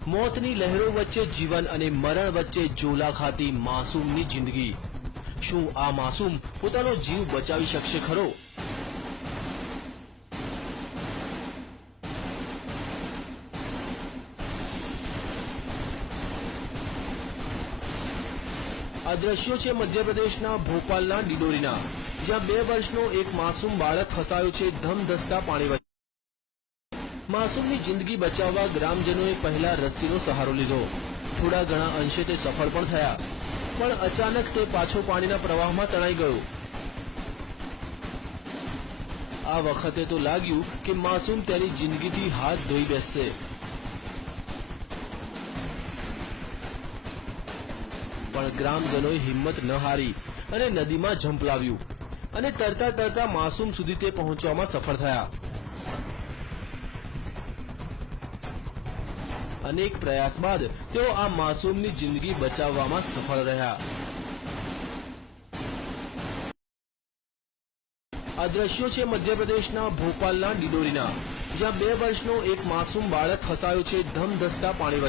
મોતની લહેરો વચ્ચે જીવન અને મરણ વચ્ચે ઝોલા ખાતી માસૂમની જિંદગી। શું આ માસૂમ પોતાનો જીવ બચાવી શકશે ખરો? આ દ્રશ્યો છે મધ્યપ્રદેશના ભોપાલના ડિડોરીના, જ્યાં 2 વર્ષનો એક માસૂમ બાળક ફસાયો છે ધમધસતા પાણી વચ્ચે। માસૂમની જિંદગી બચાવવા ગ્રામજનોએ પહેલા રસ્સીનો સહારો લીધો। થોડા ઘણા અંશે તે સફળ પણ થયા, પણ અચાનક તે પાછો પાણીના પ્રવાહમાં તણાઈ ગયો। આ વખતે તો લાગ્યું કે માસૂમ તેની જિંદગીથી હાથ ધોઈ બેસશે। પણ ગ્રામજનોએ હિંમત ન હારી અને નદીમાં ઝંપલાવ્યું અને તરતા તરતા માસૂમ સુધી તે પહોંચવામાં સફળ થયા। અનેક પ્રયાસ બાદ તેઓ આ માસૂમની જિંદગી બચાવવામાં સફળ રહ્યા। આ દ્રશ્યો છે મધ્યપ્રદેશના ભોપાલના ડિડોરીના, જ્યાં 2 વર્ષનો એક માસૂમ બાળક ફસાયો છે ધમધસતા પાણી વચ્ચે।